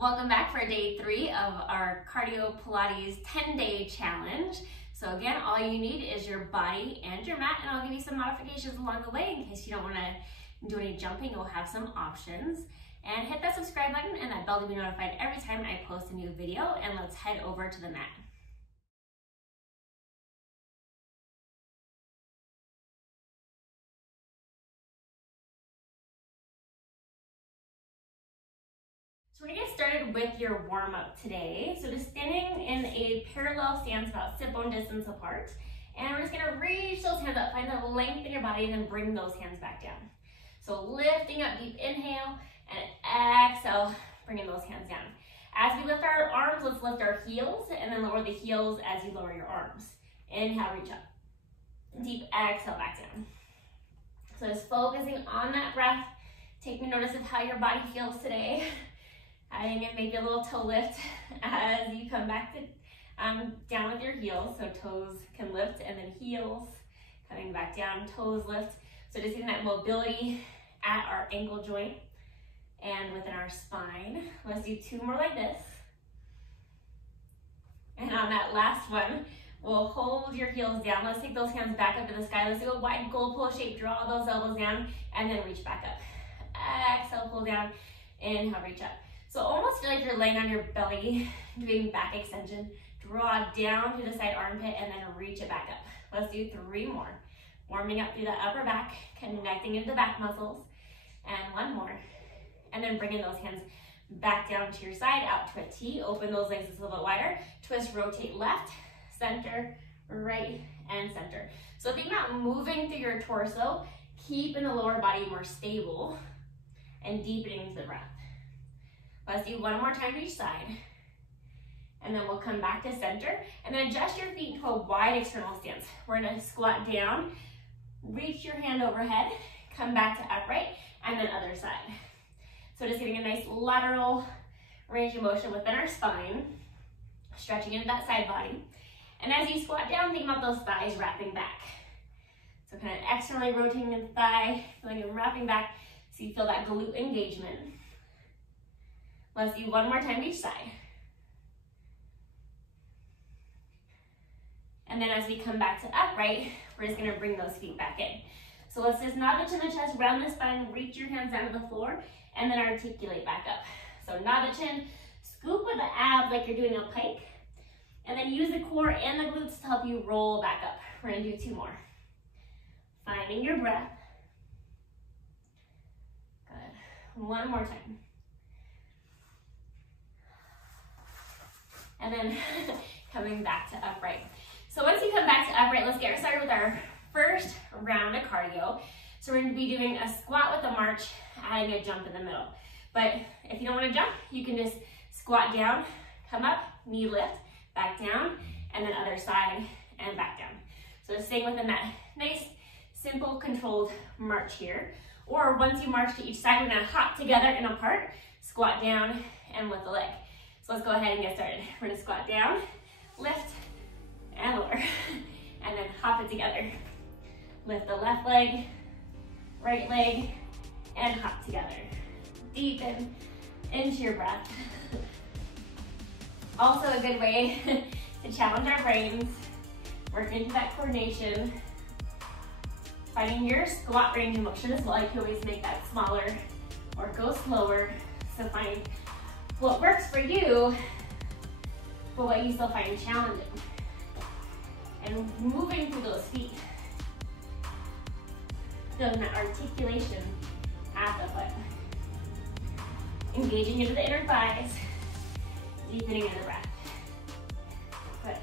Welcome back for day 3 of our Cardio Pilates 10-day challenge. So again, all you need is your body and your mat, and I'll give you some modifications along the way in case you don't want to do any jumping. You'll have some options. And hit that subscribe button and that bell to be notified every time I post a new video, and let's head over to the mat. So we're gonna get started with your warm-up today. So just standing in a parallel stance about sit-bone distance apart. And we're just gonna reach those hands up, find the length in your body, and then bring those hands back down. So lifting up, deep inhale, and exhale, bringing those hands down. As we lift our arms, let's lift our heels, and then lower the heels as you lower your arms. Inhale, reach up. Deep exhale, back down. So just focusing on that breath, taking notice of how your body feels today. Adding in maybe a little toe lift as you come back to down with your heels. So toes can lift and then heels coming back down, toes lift. So just getting that mobility at our ankle joint and within our spine. Let's do 2 more like this. And on that last one, we'll hold your heels down. Let's take those hands back up to the sky. Let's do a wide goal pull shape. Draw those elbows down and then reach back up. Exhale, pull down. Inhale, reach up. So almost feel like you're laying on your belly, doing back extension. Draw down through the side armpit and then reach it back up. Let's do 3 more. Warming up through the upper back, connecting into the back muscles. And 1 more. And then bringing those hands back down to your side, out to a T. Open those legs a little bit wider. Twist, rotate left, center, right, and center. So think about moving through your torso, keeping the lower body more stable, and deepening into the breath. Let's do 1 more time to each side. And then we'll come back to center. And then adjust your feet to a wide external stance. We're gonna squat down, reach your hand overhead, come back to upright, and then other side. So just getting a nice lateral range of motion within our spine, stretching into that side body. And as you squat down, think about those thighs wrapping back. So kind of externally rotating the thigh, feeling them wrapping back so you feel that glute engagement. Let's do 1 more time each side. And then as we come back to upright, we're just gonna bring those feet back in. So let's just nod the chin, the chest, round the spine, reach your hands down to the floor, and then articulate back up. So nod the chin, scoop with the abs like you're doing a pike, and then use the core and the glutes to help you roll back up. We're gonna do 2 more. Finding your breath. Good. 1 more time. And then coming back to upright. So once you come back to upright, let's get started with our first round of cardio. So we're going to be doing a squat with a march, adding a jump in the middle. But if you don't want to jump, you can just squat down, come up, knee lift, back down, and then other side and back down. So just staying within that nice, simple, controlled march here. Or once you march to each side, we're going to hop together and apart, squat down, and lift the leg. So let's go ahead and get started. We're gonna squat down, lift, and lower, and then hop it together. Lift the left leg, right leg, and hop together. Deepen into your breath. Also a good way to challenge our brains, work into that coordination, finding your squat range of motion as well. You can always make that smaller or go slower, so find what works for you, but what you still find challenging. And moving through those feet. Feeling that articulation at the foot. Engaging into the inner thighs, deepening in the breath. Good.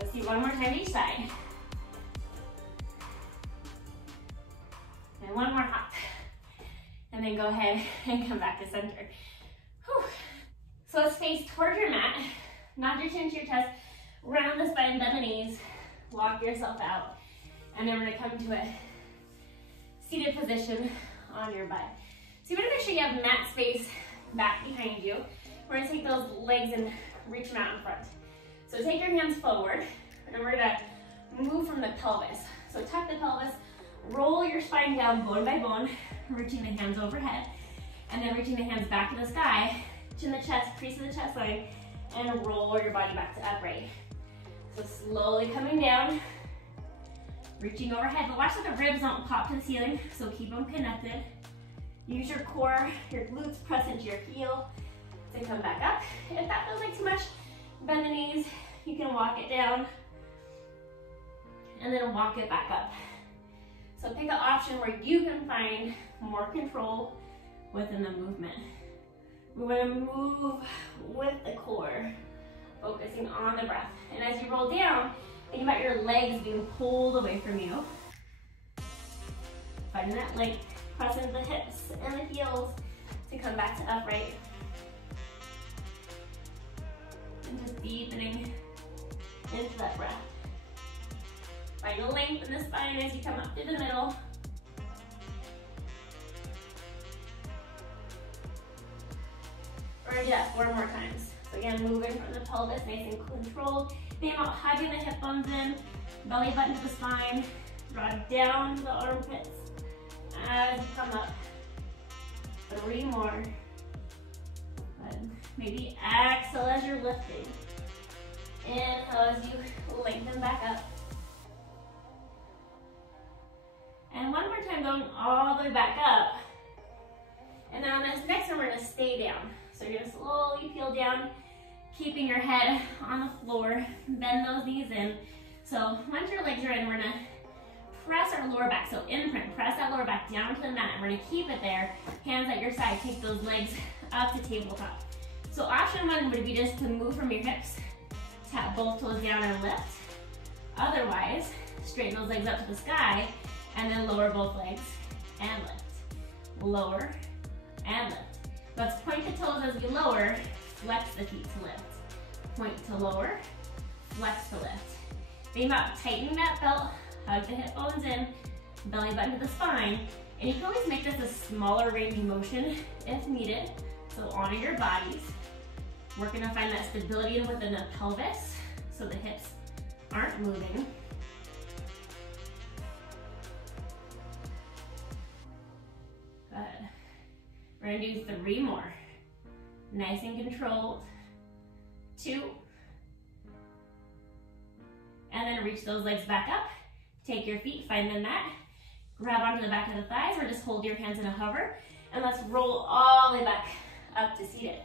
Let's do 1 more time each side. And 1 more hop. And then go ahead and come back to center. Whew. So let's face towards your mat, nod your chin to your chest, round the spine, bend the knees, walk yourself out, and then we're gonna come to a seated position on your butt. So you wanna make sure you have mat space back behind you. We're gonna take those legs and reach them out in front. So take your hands forward, and we're gonna move from the pelvis. So tuck the pelvis, roll your spine down bone by bone, reaching the hands overhead, And then reaching the hands back to the sky, chin the chest, crease of the chest line, and roll your body back to upright. So slowly coming down, reaching overhead, but watch that the ribs don't pop to the ceiling, so keep them connected. Use your core, your glutes, press into your heel to come back up. If that feels like too much, bend the knees, you can walk it down, and then walk it back up. So pick an option where you can find more control within the movement. We want to move with the core, focusing on the breath. And as you roll down, think about your legs being pulled away from you. Finding that length, press into the hips and the heels to come back to upright. And just deepening into that breath. Find a length in the spine as you come up through the middle. We're gonna do that 4 more times. So again, moving from the pelvis, nice and controlled. Think about hugging the hip bones in, belly button to the spine, draw down to the armpits as you come up. 3 more. Good. Maybe exhale as you're lifting. Inhale as you lengthen back up. And 1 more time, going all the way back up. And then on this next one, we're gonna stay down. So you're gonna slowly peel down, keeping your head on the floor, bend those knees in. So once your legs are in, we're gonna press our lower back. So imprint, press that lower back down to the mat. We're gonna keep it there, hands at your side, take those legs up to tabletop. So option 1 would be just to move from your hips, tap both toes down and lift. Otherwise, straighten those legs up to the sky, and then lower both legs and lift. Lower and lift. Let's point the toes as we lower, flex the feet to lift. Point to lower, flex to lift. Think about tightening that belt, hug the hip bones in, belly button to the spine, and you can always make this a smaller range of motion if needed. So honor your bodies. We're gonna find that stability within the pelvis so the hips aren't moving. Good. We're gonna do 3 more. Nice and controlled. 2. And then reach those legs back up. Take your feet, find the mat. Grab onto the back of the thighs or just hold your hands in a hover. And let's roll all the way back up to seated.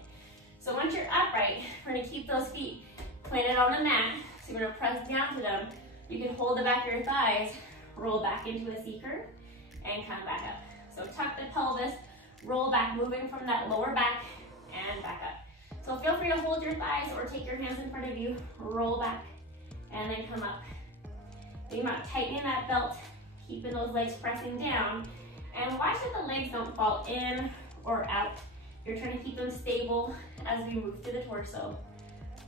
So once you're upright, we're gonna keep those feet planted on the mat. So you're gonna press down to them. You can hold the back of your thighs, roll back into a C curve, and come back up. So tuck the pelvis, roll back, moving from that lower back and back up. So feel free to hold your thighs or take your hands in front of you, roll back, and then come up. Think about tightening that belt, keeping those legs pressing down, and watch that the legs don't fall in or out. You're trying to keep them stable as we move through the torso.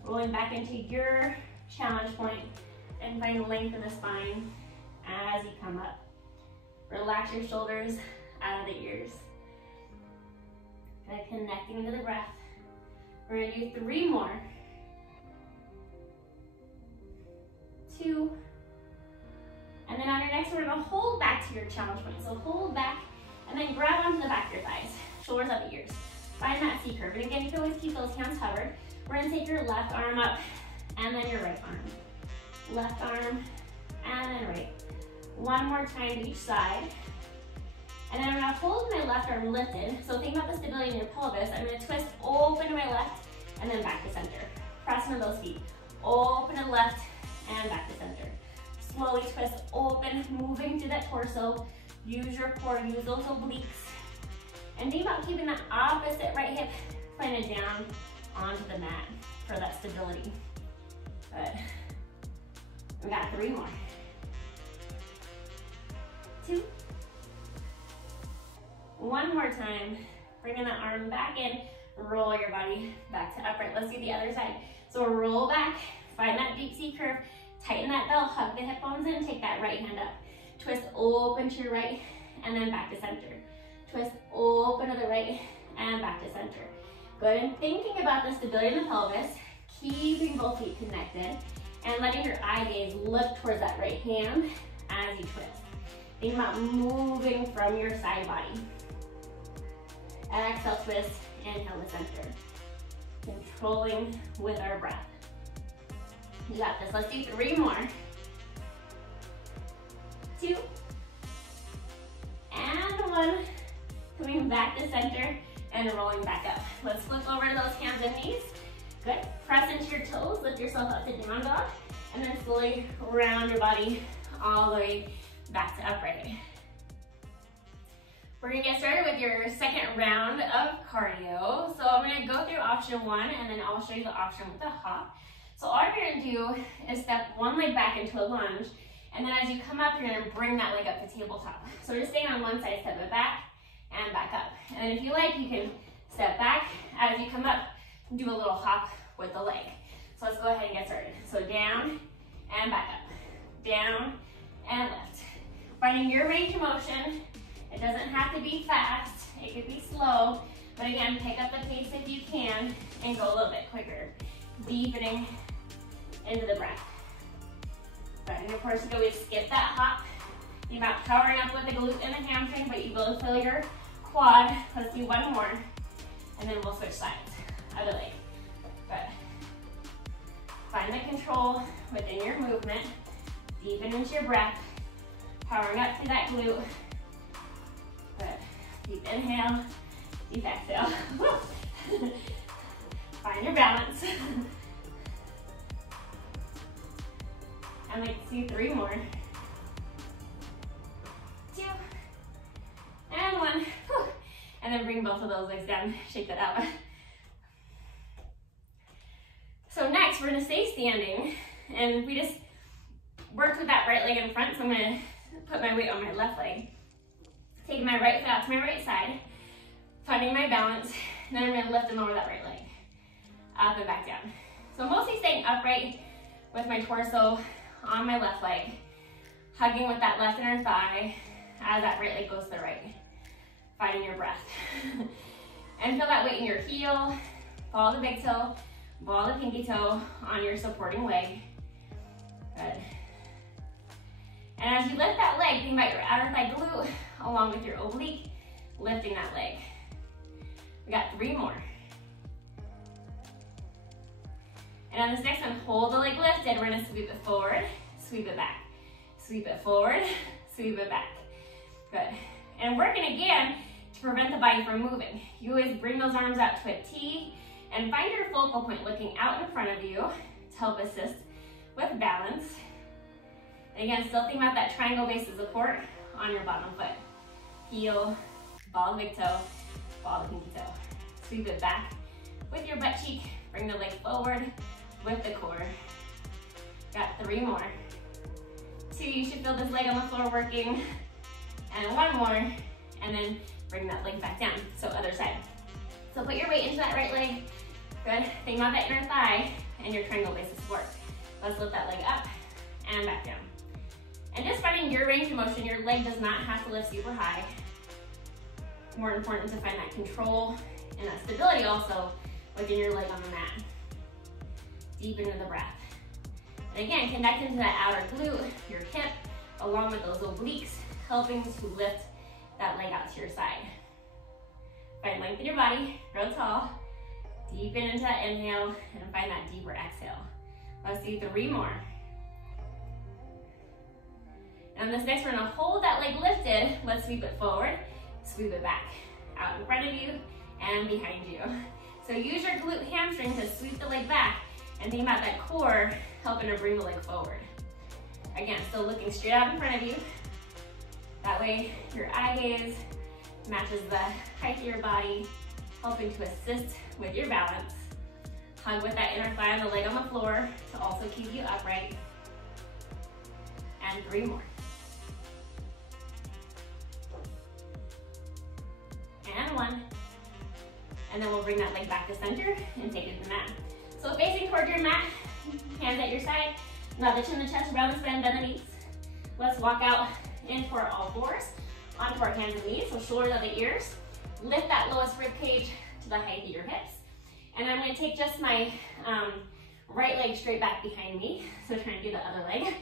Rolling back into your challenge point and find length in the spine as you come up. Relax your shoulders out of the ears. Kind of connecting to the breath. We're gonna do 3 more. 2. And then on your next, we're gonna hold back to your challenge point. So hold back and then grab onto the back of your thighs. Shoulders up the ears. Find that C curve. And again, you can always keep those hands hovered. We're gonna take your left arm up and then your right arm. Left arm and then right. 1 more time to each side. And then I'm gonna hold my left arm lifted. So think about the stability in your pelvis. I'm gonna twist open to my left and then back to center. Press into those feet. Open to left and back to center. Slowly twist open, moving through that torso. Use your core, use those obliques. And think about keeping that opposite right hip planted down onto the mat for that stability. Good. We got 3 more. 2. 1 more time. Bringing that arm back in, roll your body back to upright. Let's do the other side. So roll back, find that deep C curve, tighten that belt, hug the hip bones in, take that right hand up. Twist open to your right, and then back to center. Twist open to the right, and back to center. Good, and thinking about the stability in the pelvis, keeping both feet connected, and letting your eye gaze look towards that right hand as you twist. Think about moving from your side body. Exhale, twist, inhale to center. Controlling with our breath. You got this, let's do 3 more. 2, and 1. Coming back to center and rolling back up. Let's flip over to those hands and knees. Good, press into your toes, lift yourself up to down dog, and then slowly round your body all the way back to upright. We're gonna get started with your second round of cardio. So I'm gonna go through option 1 and then I'll show you the option with the hop. So all you're gonna do is step one leg back into a lunge, and then as you come up, you're gonna bring that leg up to tabletop. So we're just staying on one side, step it back and back up. And then if you like, you can step back. As you come up, do a little hop with the leg. So let's go ahead and get started. So down and back up, down and lift. Finding your range of motion. It doesn't have to be fast, it could be slow, but again, pick up the pace if you can and go a little bit quicker. Deepening into the breath. Right, and of course, you can always skip that hop. You're not powering up with the glute and the hamstring, but you will fill your quad. Let's do 1 more, and then we'll switch sides. Other leg. Good. Find the control within your movement. Deepen into your breath. Powering up through that glute. Good. Deep inhale, deep exhale. Find your balance. And let's do 3 more. 2, and 1. Whew. And then bring both of those legs down, shake that out. So next, we're gonna stay standing, and we just worked with that right leg in front, so I'm gonna put my weight on my left leg. Taking my right foot out to my right side, finding my balance, and then I'm gonna lift and lower that right leg. Up and back down. So mostly staying upright with my torso on my left leg, hugging with that left inner thigh as that right leg goes to the right. Finding your breath. And feel that weight in your heel, follow the big toe, ball the pinky toe on your supporting leg. Good. And as you lift that leg, think about your outer thigh glute along with your oblique, lifting that leg. We got 3 more. And on this next one, hold the leg lifted. We're gonna sweep it forward, sweep it back. Sweep it forward, sweep it back. Good. And working again to prevent the body from moving. You always bring those arms out to a T and find your focal point looking out in front of you to help assist with balance. And again, still think about that triangle base of support on your bottom foot. Heel, ball the big toe, ball the pinky toe. Sweep it back with your butt cheek. Bring the leg forward with the core. Got 3 more. 2, you should feel this leg on the floor working. And 1 more, and then bring that leg back down. So other side. So put your weight into that right leg. Good. Think about that inner thigh and your triangle base of support. Let's lift that leg up and back down. And just finding your range of motion. Your leg does not have to lift super high. More important to find that control and that stability also within your leg on the mat. Deep into the breath. And again, connect into that outer glute, your hip, along with those obliques, helping to lift that leg out to your side. Find length in your body, grow tall, deepen into that inhale, and find that deeper exhale. Let's do 3 more. And on this next, we're gonna hold that leg lifted. Let's sweep it forward, sweep it back, out in front of you and behind you. So use your glute hamstring to sweep the leg back and think about that core helping to bring the leg forward. Again, still looking straight out in front of you. That way your eye gaze matches the height of your body, helping to assist with your balance. Hug with that inner thigh and the leg on the floor to also keep you upright. And 3 more. And 1. And then we'll bring that leg back to center and take it to the mat. So facing toward your mat, hands at your side, nod the chin, the chest, round the spine, bend the knees. Let's walk out into our all fours, onto our hands and knees, so shoulders at the ears. Lift that lowest rib cage to the height of your hips. And I'm gonna take just my right leg straight back behind me, so trying to do the other leg.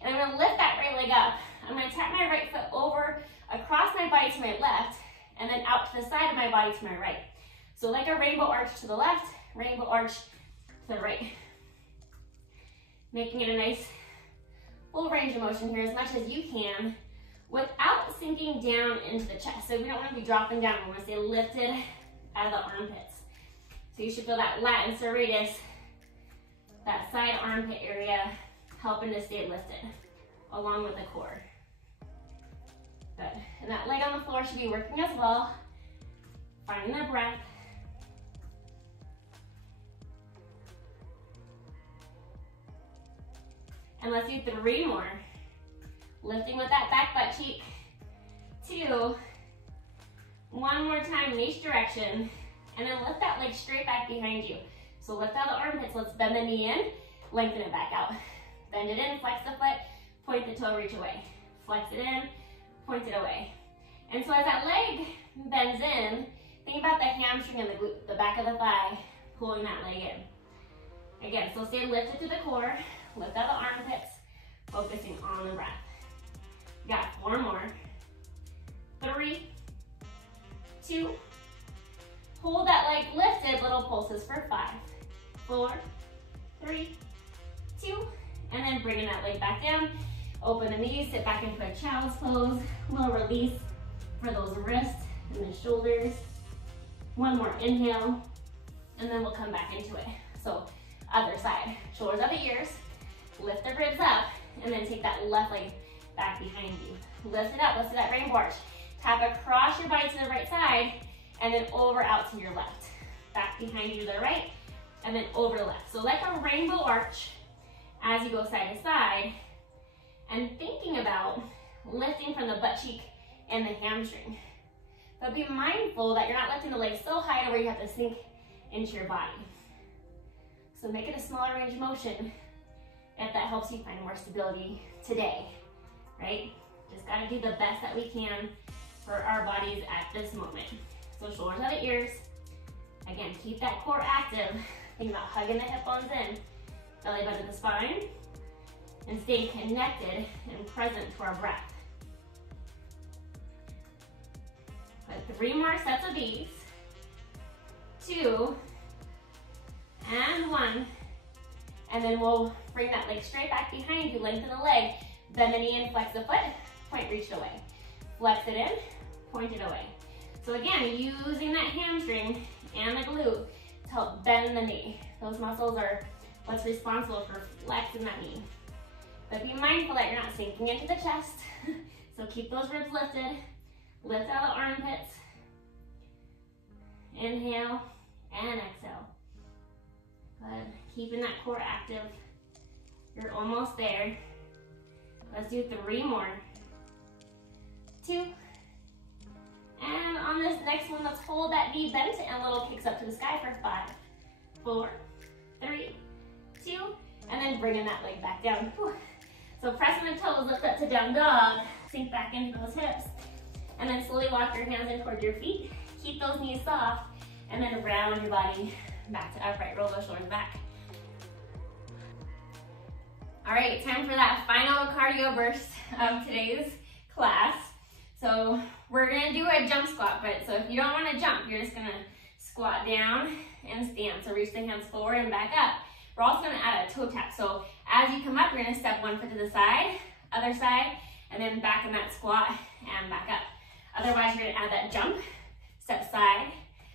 And I'm gonna lift that right leg up. I'm gonna tap my right foot over across my body to my left, and then out to the side of my body to my right. So like a rainbow arch to the left, rainbow arch to the right. Making it a nice full range of motion here as much as you can without sinking down into the chest. So we don't want to be dropping down, we want to stay lifted at the armpits. So you should feel that lateral serratus, that side armpit area, helping to stay lifted along with the core. Good. And that leg on the floor should be working as well. Finding the breath. And let's do 3 more. Lifting with that back butt cheek. 2. One more time in each direction. And then lift that leg straight back behind you. So lift out the armpits. Let's bend the knee in. Lengthen it back out. Bend it in, flex the foot, point the toe, reach away. Flex it in, point it away. And so as that leg bends in, think about the hamstring and the glute, the back of the thigh, pulling that leg in. Again, so stay lifted to the core, lift out the armpits, focusing on the breath. You got 4 more. 3, 2, hold that leg lifted, little pulses for 5, 4, 3, 2, and then bringing that leg back down. Open the knees, sit back into a child's pose. Little release for those wrists and the shoulders. 1 more inhale, and then we'll come back into it. So other side, shoulders at the ears, lift the ribs up, and then take that left leg back behind you. Lift it up, let's do that rainbow arch. Tap across your body to the right side, and then over out to your left. Back behind you to the right, and then over left. So like a rainbow arch as you go side to side, and thinking about lifting from the butt cheek and the hamstring. But be mindful that you're not lifting the legs so high to where you have to sink into your body. So make it a smaller range of motion if that helps you find more stability today, right? Just gotta do the best that we can for our bodies at this moment. So shoulders at the ears. Again, keep that core active. Think about hugging the hip bones in, belly button to the spine, and staying connected and present to our breath. But 3 more sets of these. 2, and 1. And then we'll bring that leg straight back behind you, lengthen the leg, bend the knee in, flex the foot, point, reach it away. Flex it in, point it away. So again, using that hamstring and the glute to help bend the knee. Those muscles are what's responsible for flexing that knee. But be mindful that you're not sinking into the chest. So keep those ribs lifted. Lift out the armpits. Inhale and exhale. Good. Keeping that core active. You're almost there. Let's do 3 more. 2. And on this next one, let's hold that knee bent and little kicks up to the sky for 5, 4, 3, 2, and then bringing that leg back down. Whew. So pressing the toes, lift up to down dog, sink back into those hips, and then slowly walk your hands in toward your feet. Keep those knees soft, and then round your body back to upright. Roll those shoulders back. All right, time for that final cardio burst of today's class. So we're gonna do a jump squat, but so if you don't wanna jump, you're just gonna squat down and stand. So reach the hands forward and back up. We're also gonna add a toe tap. So as you come up, you're gonna step 1 foot to the side, other side, and then back in that squat and back up. Otherwise, you're gonna add that jump, step side,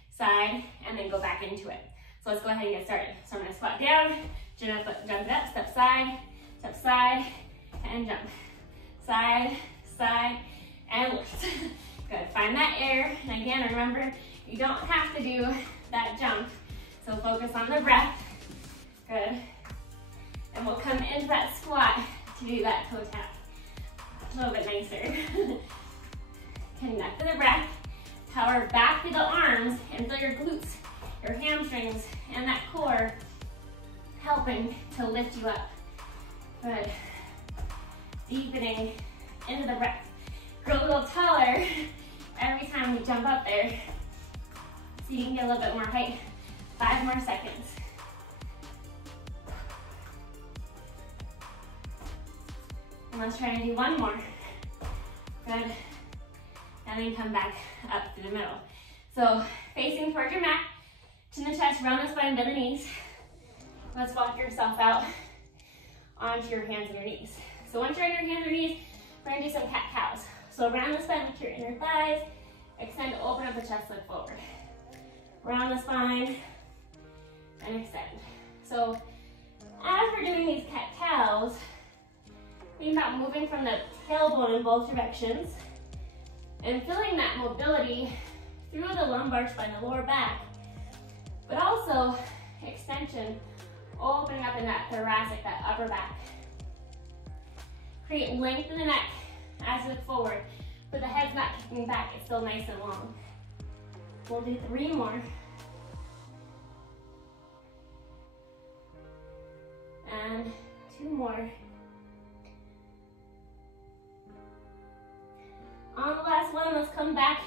side, and then go back into it. So let's go ahead and get started. So I'm gonna squat down, jump it up, step side, and jump. Side, side, and lift. Good, find that air. And again, remember, you don't have to do that jump. So focus on the breath. Good. And we'll come into that squat to do that toe tap. A little bit nicer. Connect to the breath. Power back through the arms and feel your glutes, your hamstrings, and that core helping to lift you up. Good. Deepening into the breath. Grow a little taller every time we jump up there. So you can get a little bit more height. 5 more seconds. And let's try and do 1 more. Good. and then come back up through the middle. So facing towards your mat, chin the chest, round the spine, bend the knees. Let's walk yourself out onto your hands and your knees. So once you're on your hands and knees, we're gonna do some cat-cows. So round the spine, lift your inner thighs, extend, open up the chest, look forward. Round the spine, and extend. So as we're doing these cat-cows, think about moving from the tailbone in both directions and feeling that mobility through the lumbar spine, the lower back, but also extension, opening up in that thoracic, that upper back. Create length in the neck as you look forward, but the head's not kicking back, it's still nice and long. We'll do 3 more. And 2 more. On the last one, let's come back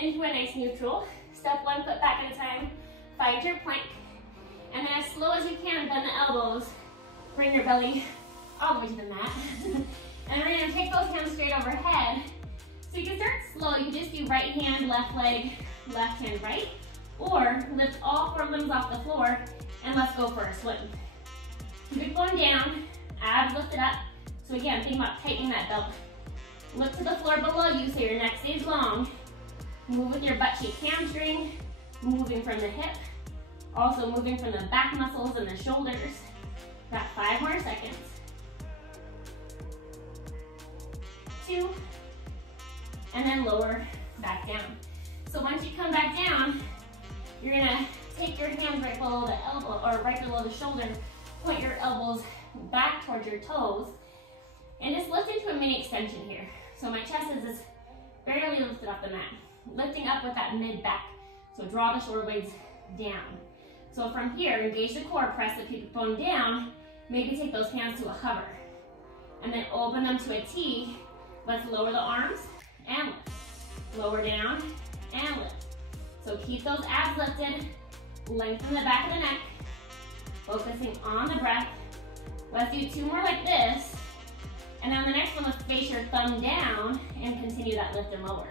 into a nice neutral. Step 1 foot back at a time, find your plank. And then as slow as you can, bend the elbows, bring your belly all the way to the mat. And we're gonna take those hands straight overhead. So you can start slow, you can just do right hand, left leg, left hand, right. Or lift all 4 limbs off the floor and let's go for a swim. Keep it going down, abs lifted up. So again, think about tightening that belt. Look to the floor below you so your neck stays long. Move with your butt cheek hamstring, moving from the hip. Also moving from the back muscles and the shoulders. Got 5 more seconds. 2, and then lower back down. So once you come back down, you're gonna take your hands right below the elbow, or right below the shoulder, point your elbows back towards your toes, and just lift into a mini extension here. So my chest is just barely lifted off the mat, lifting up with that mid back. So draw the shoulder blades down. So from here, engage the core, press the pubic bone down, maybe take those hands to a hover, and then open them to a T. Let's lower the arms and lift. Lower down and lift. So keep those abs lifted, lengthen the back of the neck, focusing on the breath. Let's do 2 more like this. And then on the next one, let's face your thumb down and continue that lift and lower.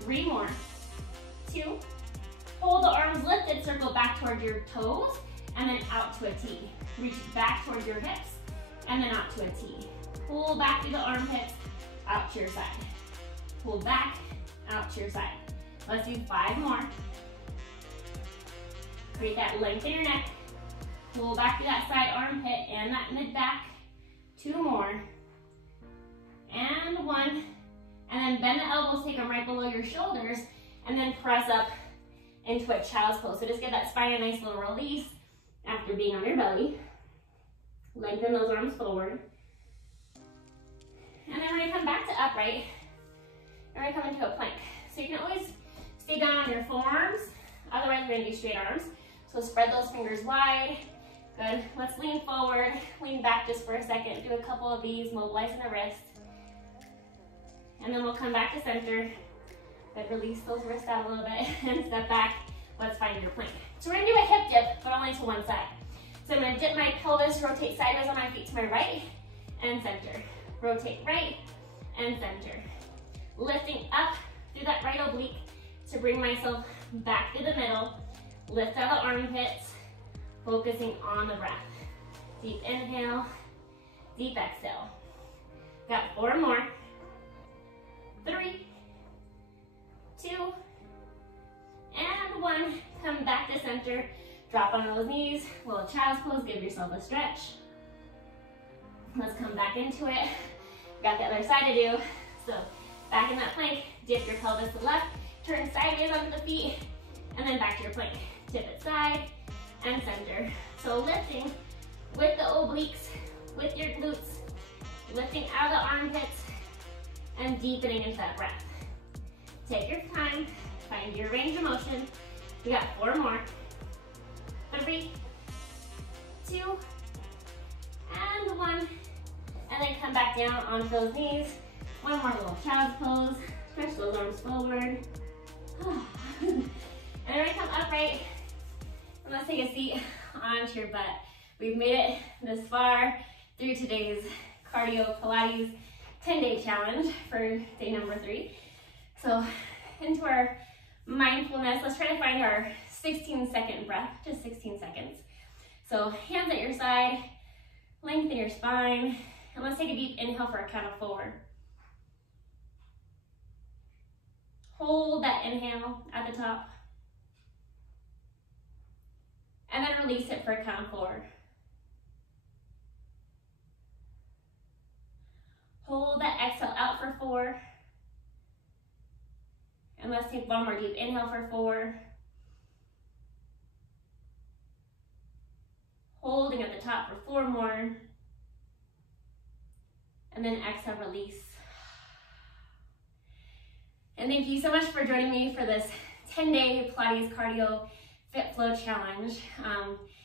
3 more. 2. Hold the arms lifted, circle back towards your toes, and then out to a T. Reach back towards your hips, and then out to a T. Pull back through the armpits, out to your side. Pull back, out to your side. Let's do 5 more. Create that length in your neck. Pull back through that side armpit and that mid back. 2 more. And 1. And then bend the elbows, take them right below your shoulders, and then press up into a child's pose. So just give that spine a nice little release after being on your belly. Lengthen those arms forward. And then we're gonna come back to upright. And we're gonna come into a plank. So you can always stay down on your forearms. Otherwise, we're gonna do straight arms. So spread those fingers wide. Good. Let's lean forward, lean back just for a second. Do a couple of these, mobilizing the wrist. And then we'll come back to center. Good, release those wrists out a little bit and step back. Let's find your plank. So we're gonna do a hip dip, but only to one side. So I'm gonna dip my pelvis, rotate sideways on my feet to my right and center. Rotate right and center. Lifting up through that right oblique to bring myself back through the middle. Lift out the armpits, focusing on the breath. Deep inhale, deep exhale. Got 4 more. 3, 2, and 1. Come back to center. Drop on those knees. Little child's pose. Give yourself a stretch. Let's come back into it. Got the other side to do. So back in that plank. Dip your pelvis to the left. Turn sideways onto the feet. And then back to your plank. Tip it side and center. So lifting with the obliques, with your glutes. Lifting out of the armpits and deepening into that breath. Take your time. Find your range of motion. We got 4 more. 3, 2, and 1. And then come back down onto those knees. 1 more little child's pose. Stretch those arms forward. And we're gonna come upright. And let's take a seat onto your butt. We've made it this far. through today's cardio Pilates 10-day challenge for day number 3. So into our mindfulness, let's try to find our 16-second breath, just 16 seconds. So hands at your side, lengthen your spine, and let's take a deep inhale for a count of 4. Hold that inhale at the top. And then release it for a count of 4. Hold that exhale out for 4. And let's take one more deep inhale for 4. Holding at the top for 4 more. And then exhale, release. And thank you so much for joining me for this 10-day Pilates Cardio Fit Flow Challenge.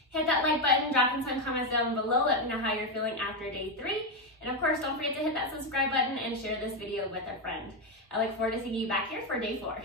Hit that like button, drop in some comments down below, let me know how you're feeling after day 3. And of course, don't forget to hit that subscribe button and share this video with a friend. I look forward to seeing you back here for day 4.